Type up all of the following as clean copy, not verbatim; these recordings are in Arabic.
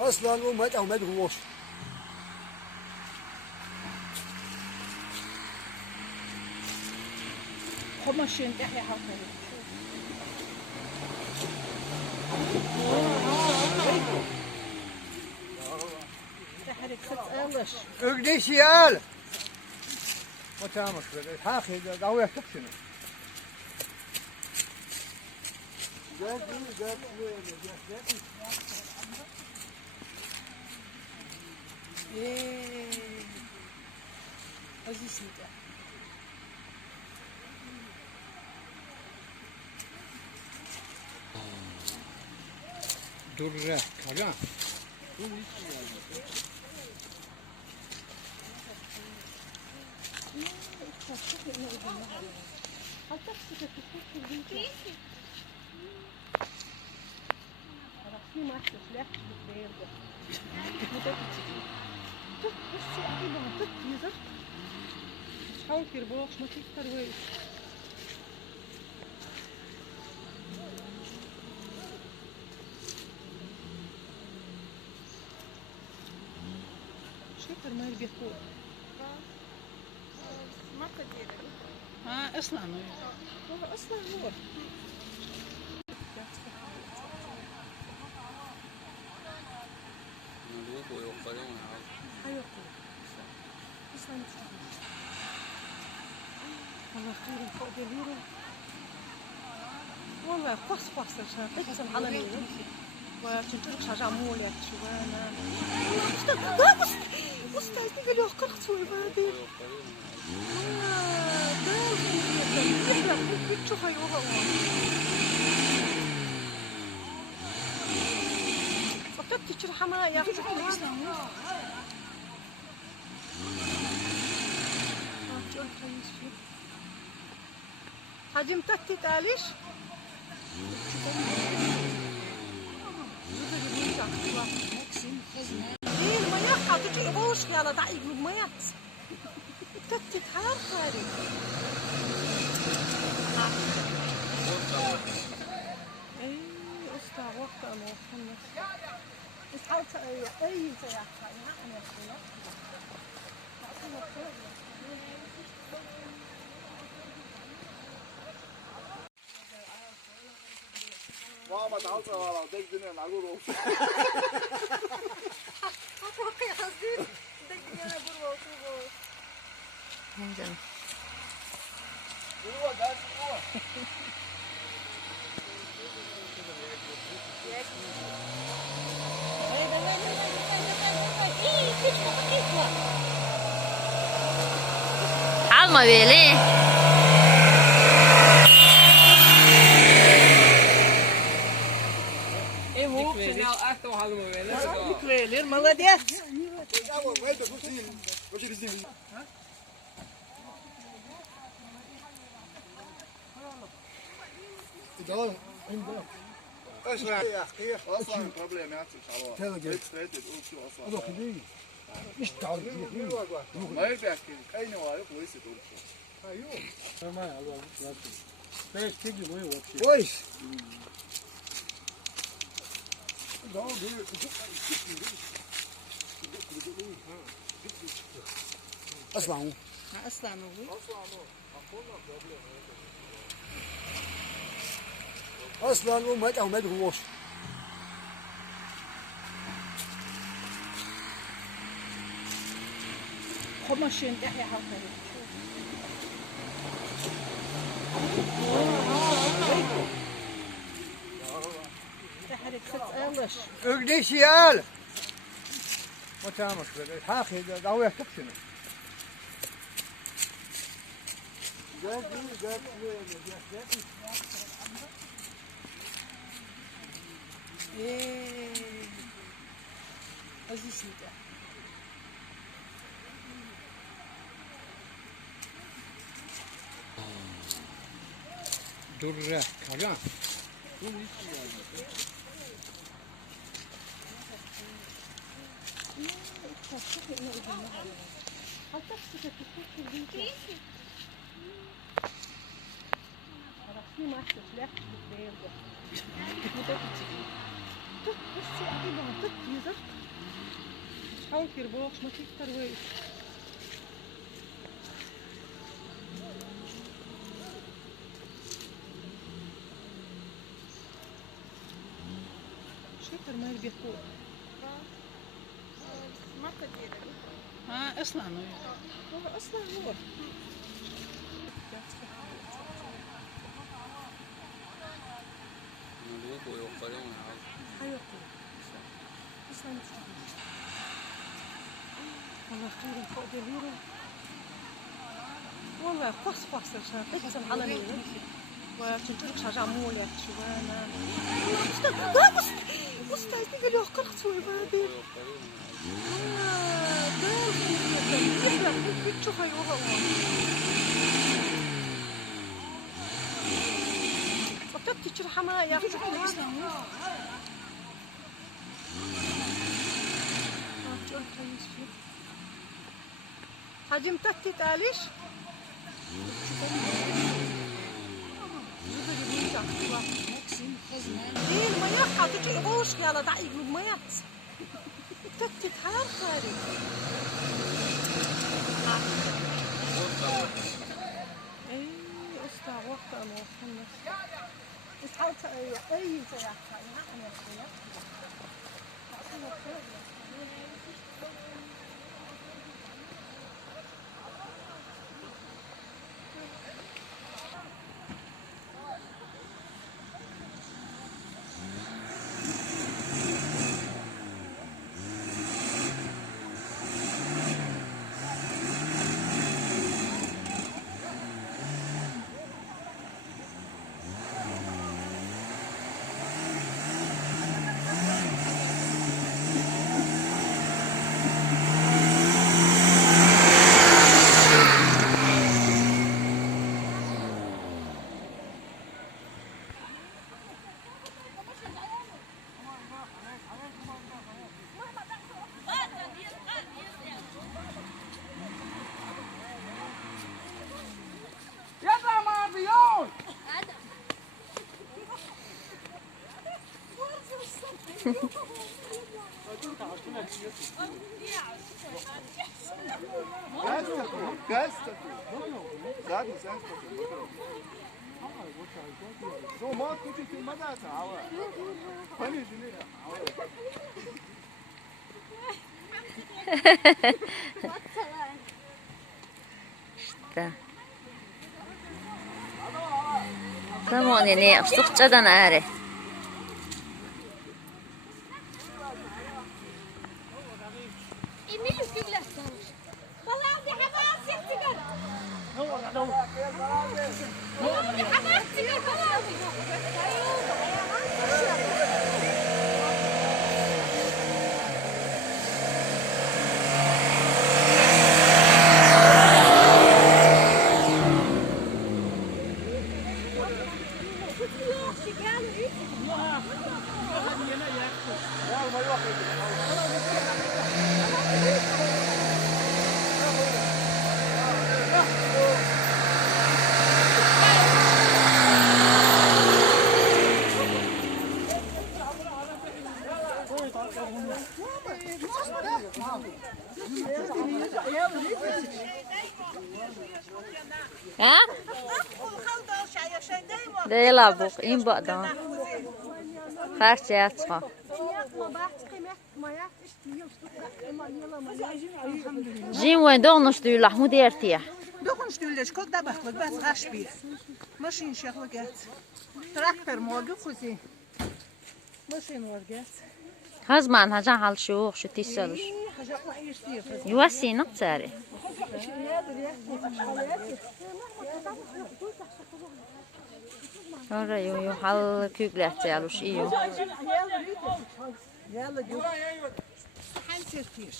اصلا ومات او ما يدغوش. خب ما schön daher haut daher ikset alış. اقديش يال ما تعمل كذا حاخي داوي تكشن Aziz de. درة كذا Die macht es schlecht mit Wälder. Ich muss das ziehen. Das ist ja immer das dieser. Schau hier box ما تكتروي. شكر ما بيحكوا. ما كتير. أصلاً هو أصلاً هو. والله خير فوق دليره والله قص حتى على مين وتنتج حاجة عمولة شوانا أستاذ تقول له قرقت ويبادي شوف هاي وضع فقدت تشرح حماية هاجي متكتي تاليش ايه المياه حاطتي ابوش يلا دعي المياه تكتي حار خارج ايه استا وقت انا وصلنا اسحاق اي سياحة انا اخويا ماما تعال صور ديك دنيا معقول وصل أوكي حزين ديك دنيا برو وصل هنجم هو ده هو Alma böyle. Mikvelir, молодец. اصلا يا اخي اصلا بروبليم يا اصلا مش تعرف ما يبقى كاين وايق كويس تقول كويس اصلا أصلاً هو اصلا ومات او ما يدغوش. خب ما schön daher haut daher ikset alış. اقديش يال ما تعمل كذا حاخي داوي تكشن Aziz de. درة كذا Die macht es schlecht mit Wälder. Ich muss das ziehen. Das ist ja immer das dieser. حاول تربوخش ما تكتر ويش. شكر ما يبي يقول. ما كتير. اصلا هو اصلا هو. والله خير فوق دليره. والله قص عشان تحسن على مين وتنترك شجع مولك شو انا لا بس تقول له قرقت شوي بابي لا تشوف هاي والله صدقتي تشوف حماية حاجة متتي تاليش ايه المياه حاطتي غوش يلا دعي المياه تتي حار خارج ايه استع وقت انا وصلنا بس حاولت اي سياحة انا So mal kuchik maza ta awa. Pani jini da awa. işte. Tamam yani sıkçadan ağrı. ها؟ ده يلعبوا إن بقدام خارجاتها جين وين دونش دو لحمو ديرتيح دونش دو ليش كل ده بخلق بس غشبي ماشين شغلقات تراكتور موقف خوزي ماشين ورقات هزمان هجا حال شوخ شو تيسالش يواسي نقصاري Oraya yo hal küglehti yaluş iyo. يلا جو حنسيرتيش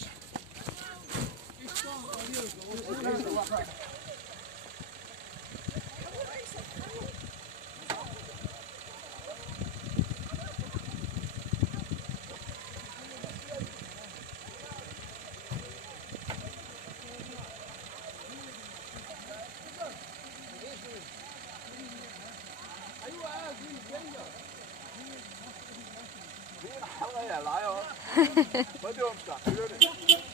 来哦，我就不打，对不对？